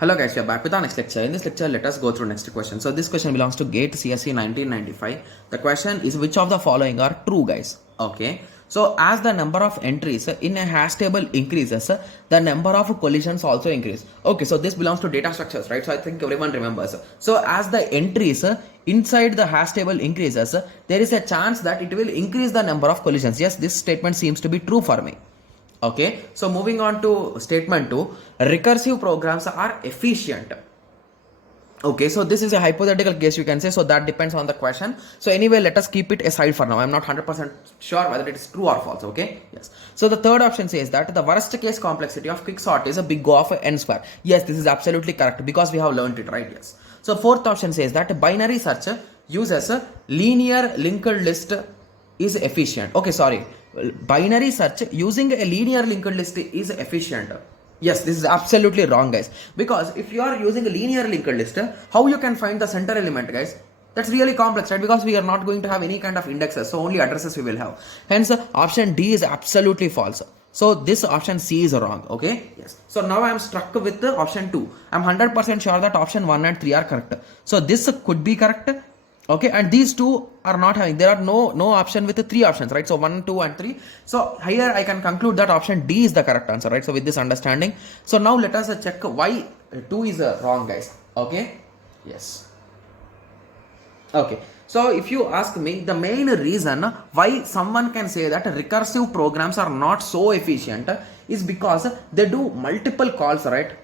Hello guys, we are back with our next lecture. In this lecture, let us go through next question. So this question belongs to GATE CSE 1995. The question is, which of the following are true, guys? Okay. So as the number of entries in a hash table increases, the number of collisions also increase. Okay, so this belongs to data structures, right? So I think everyone remembers. So as the entries inside the hash table increases, there is a chance that it will increase the number of collisions. Yes, this statement seems to be true for me. Okay, so moving on to statement 2, recursive programs are efficient. Okay, so this is a hypothetical case, you can say, so that depends on the question. So anyway, let us keep it aside for now. I'm not 100% sure whether it is true or false. Okay, yes. So the third option says that the worst case complexity of quicksort is a big O of n square. Yes, this is absolutely correct because we have learned it, right? Yes. So fourth option says that binary search uses a linear linked list is efficient. Okay, sorry. Binary search using a linear linked list is efficient. Yes, this is absolutely wrong, guys. Because if you are using a linear linked list, how you can find the center element, guys? That's really complex, right? Because we are not going to have any kind of indexes, so only addresses we will have. Hence, option D is absolutely false. So this option C is wrong. Okay, yes. So now I am stuck with the option 2. I'm 100% sure that option 1 and 3 are correct. So this could be correct. Okay, and these two are not having, there are no option with the 3 options, right? So 1, 2 and 3. So here I can conclude that option D is the correct answer, right? So with this understanding, so now let us check why 2 is wrong, guys. Okay, yes. Okay, so if you ask me, the main reason why someone can say that recursive programs are not so efficient is because they do multiple calls, right?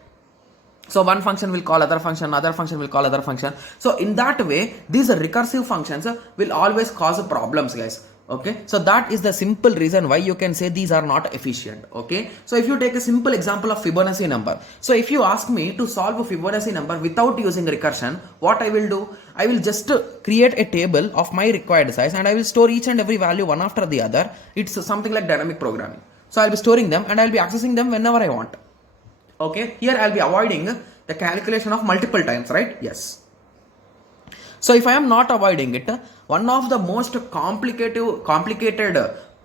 So one function will call other function will call other function. So in that way, these recursive functions will always cause problems, guys. Okay, so that is the simple reason why you can say these are not efficient. Okay, so if you take a simple example of Fibonacci number, so if you ask me to solve a Fibonacci number without using recursion, what I will do, I will just create a table of my required size and I will store each and every value one after the other. It's something like dynamic programming. So I'll be storing them and I'll be accessing them whenever I want. Okay, here I'll be avoiding the calculation of multiple times, right? Yes. So if I am not avoiding it, one of the most complicated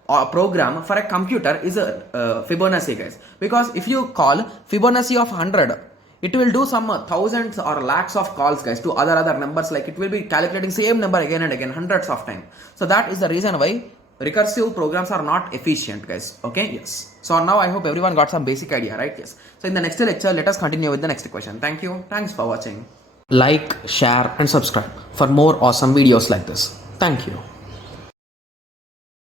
program for a computer is Fibonacci, guys. Because if you call Fibonacci of 100, it will do some thousands or lakhs of calls, guys, to other numbers. Like it will be calculating same number again and again, hundreds of times. So that is the reason why recursive programs are not efficient, guys. Okay, yes. So now I hope everyone got some basic idea, right? Yes. So in the next lecture, let us continue with the next question. Thank you. Thanks for watching. Like, share and subscribe for more awesome videos like this. Thank you.